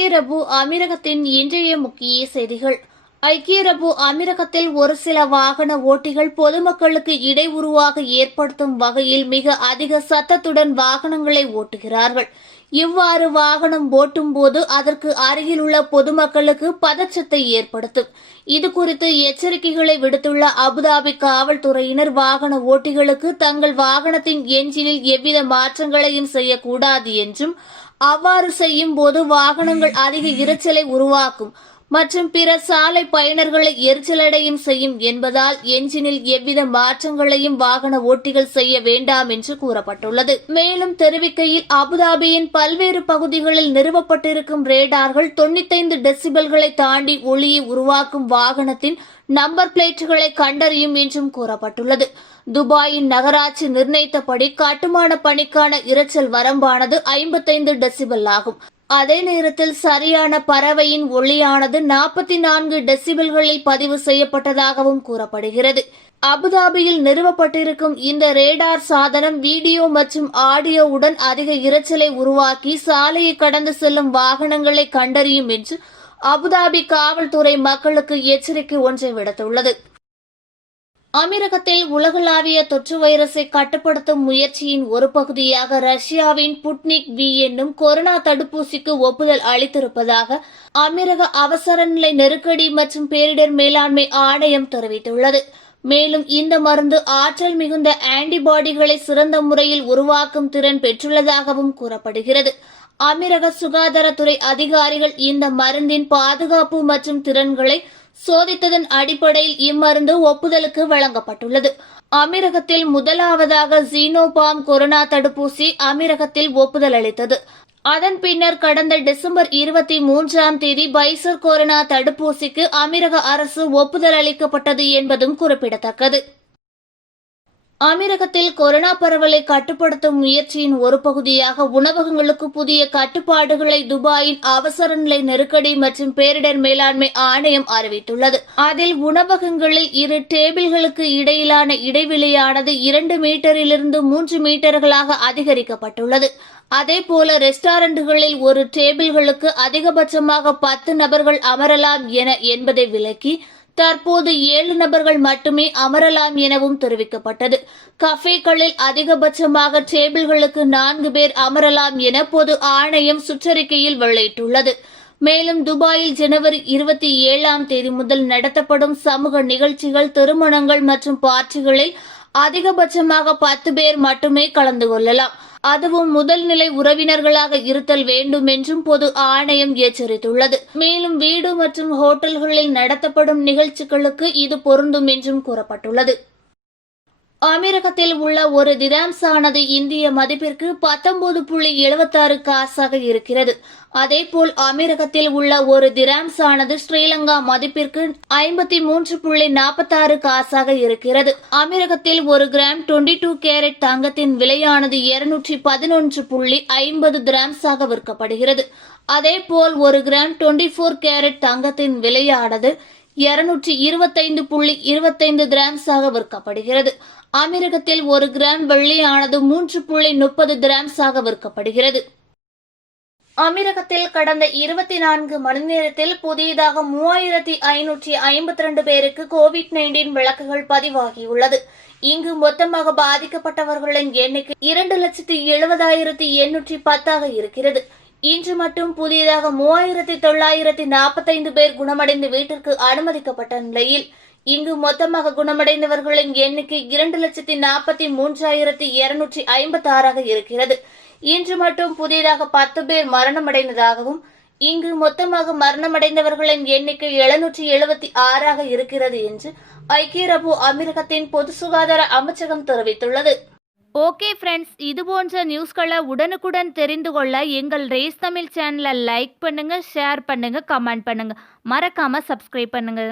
ஐக்கிய அரபு அமீரகத்தின் இன்றைய முக்கிய செய்திகள். ஐக்கிய அரபு அமீரகத்தில் ஒரு சில வாகன ஓட்டிகள் பொதுமக்களுக்கு இடையூறாக ஏற்படுத்தும் வகையில் மிக அதிக சத்தத்துடன் வாகனங்களை ஓட்டுகிறார்கள். இவ்வாறு வாகனம் ஓட்டும் போது அதற்கு அருகில் உள்ள பொதுமக்களுக்கு பதற்றத்தை ஏற்படுத்தும். இதுகுறித்து எச்சரிக்கைகளை விடுத்துள்ள அபுதாபி காவல்துறையினர் வாகன ஓட்டிகளுக்கு தங்கள் வாகனத்தின் எஞ்சினில் எவ்வித மாற்றங்களையும் செய்யக்கூடாது என்றும், அவ்வாறு செய்யும் போது வாகனங்கள் அதிக இரைச்சலை உருவாக்கும் மற்றும் பிற சாலை பயணர்களை எரிச்சலடையும் செய்யும் என்பதால் என்ஜினில் எவ்வித மாற்றங்களையும் வாகன ஓட்டிகள் செய்ய வேண்டாம் என்று கூறப்பட்டுள்ளது. மேலும் தெரிவிக்கையில், அபுதாபியின் பல்வேறு பகுதிகளில் நிறுவப்பட்டிருக்கும் ரேடார்கள் 95 டெசிபல்களை தாண்டி ஒலியை உருவாக்கும் வாகனத்தின் நம்பர் பிளேட்டுகளை கண்டறியும் என்றும் கூறப்பட்டுள்ளது. துபாயின் நகராட்சி நிர்ணயித்தபடி கட்டுமான பணிக்கான இரைச்சல் வரம்பானது 55 டெசிபல் ஆகும். அதே நேரத்தில் சரியான பறவையின் ஒலியானது 44 டெசிபல்களில் பதிவு செய்யப்பட்டதாகவும் கூறப்படுகிறது. அபுதாபியில் நிறுவப்பட்டிருக்கும் இந்த ரேடார் சாதனம் வீடியோ மற்றும் ஆடியோவுடன் அதிக இரைச்சலை உருவாக்கி சாலையை கடந்து செல்லும் வாகனங்களை கண்டறியும் என்று அபுதாபி காவல்துறை மக்களுக்கு எச்சரிக்கை ஒன்றை விடுத்துள்ளது. அமீரகத்தில் உலகளாவிய தொற்று வைரஸை கட்டுப்படுத்தும் முயற்சியின் ஒரு பகுதியாக ரஷ்யாவின் புட்னிக் வி என்னும் கொரோனா தடுப்பூசிக்கு ஒப்புதல் அளித்திருப்பதாக அமீரக அவசரநிலை நெருக்கடி மற்றும் பேரிடர் மேலாண்மை ஆணையம் தெரிவித்துள்ளது. மேலும் இந்த மருந்து ஆற்றல் மிகுந்த ஆன்டிபாடிகளை சிறந்த முறையில் உருவாக்கும் திறன் பெற்றுள்ளதாகவும் கூறப்படுகிறது. அமீரக சுகாதாரத்துறை அதிகாரிகள் இந்த மருந்தின் பாதுகாப்பு மற்றும் திறன்களை சோதித்ததன் அடிப்படையில் இம்மருந்து ஒப்புதலுக்கு வழங்கப்பட்டுள்ளது. அமீரகத்தில் முதலாவதாக ஜீனோபார்ம் கொரோனா தடுப்பூசி அமீரகத்தில் ஒப்புதல் அளித்தது. அதன் பின்னர் கடந்த டிசம்பர் 23 பைசர் கொரோனா தடுப்பூசிக்கு அமீரக அரசு ஒப்புதல் அளிக்கப்பட்டது என்பதும் குறிப்பிடத்தக்கது. அமீரகத்தில் கொரோனா பரவலை கட்டுப்படுத்தும் முயற்சியின் ஒரு பகுதியாக உணவகங்களுக்கு புதிய கட்டுப்பாடுகளை துபாயின் அவசர நிலை நெருக்கடி மற்றும் பேரிடர் மேலாண்மை ஆணையம் அறிவித்துள்ளது. அதில் உணவகங்களில் 2 டேபிள்களுக்கு இடையிலான இடைவெளியானது 2 மீட்டரிலிருந்து 3 மீட்டர்களாக அதிகரிக்கப்பட்டுள்ளது. அதேபோல ரெஸ்டாரண்டுகளில் ஒரு டேபிள்களுக்கு அதிகபட்சமாக 10 நபர்கள் அமரலாம் என்பதை விலக்கி தற்போது 7 நபர்கள் மட்டுமே அமரலாம் எனவும் தெரிவிக்கப்பட்டது. கஃபேக்களில் அதிகபட்சமாக டேபிள்களுக்கு 4 பேர் அமரலாம் என பொது ஆணையம் சுற்றறிக்கையில் வெளியிட்டுள்ளது. மேலும் துபாயில் ஜனவரி 27 முதல் நடத்தப்படும் சமூக நிகழ்ச்சிகள், திருமணங்கள் மற்றும் பார்ட்டிகளில் அதிகபட்சமாக 10 பேர் மட்டுமே கலந்து கொள்ளலாம். அதுவும் முதல் நிலை உறவினர்களாக இருத்தல் வேண்டும் என்றும் பொது ஆணையம் எச்சரித்துள்ளது. மேலும் வீடு மற்றும் ஹோட்டல்களில் நடத்தப்படும் நிகழ்ச்சிகளுக்கு இது பொருந்தும் என்றும் கூறப்பட்டுள்ளது. அமீரகத்தில் உள்ள ஒரு திராம்ஸ் ஆனது இந்திய மதிப்பிற்கு 19.76 காசாக இருக்கிறது. அதேபோல் அமீரகத்தில் உள்ள ஒரு திராம்ஸ் ஆனது ஸ்ரீலங்கா மதிப்பிற்கு 53.46 காசாக இருக்கிறது. அமீரகத்தில் 1 கிராம் 22 கேரட் தங்கத்தின் விலையானது 211.50 திராம்ஸாக விற்கப்படுகிறது. அதேபோல் 1 கிராம் 24 கேரட் தங்கத்தின் விலையானது 225.25 திராம்ஸாக விற்கப்படுகிறது. அமீரகத்தில் 1 கிராம் வெள்ளியானது 3.30 திராம்ஸாக விற்கப்படுகிறது. அமீரகத்தில் கடந்த 24 மணி நேரத்தில் புதியதாக 3552 பேருக்கு கோவிட்-19 வழக்குகள் பதிவாகியுள்ளது. இங்கு மொத்தமாக பாதிக்கப்பட்டவர்களின் எண்ணிக்கை 2,70,810 இருக்கிறது. இன்று மட்டும் புதியதாக 3945 பேர் குணமடைந்து வீட்டிற்கு அனுமதிக்கப்பட்ட நிலையில் இங்கு மொத்தமாக குணமடைந்தவர்களின் எண்ணிக்கை 2,43,256 இருக்கிறது. இன்று மட்டும் புதியதாக 10 பேர் மரணமடைந்ததாகவும் இங்கு மொத்தமாக மரணமடைந்தவர்களின் எண்ணிக்கை 776 இருக்கிறது என்று ஐக்கிய அரபு அமீரகத்தின் பொது சுகாதார அமைச்சகம் தெரிவித்துள்ளது. ஓகே ஃப்ரெண்ட்ஸ், இதுபோன்ற நியூஸ்களை உடனுக்குடன் தெரிந்து கொள்ள எங்கள் ரேஸ் தமிழ் சேனலை லைக் பண்ணுங்க, ஷேர் பண்ணுங்க, கமெண்ட் பண்ணுங்க, மறக்காம சப்ஸ்கிரைப் பண்ணுங்க.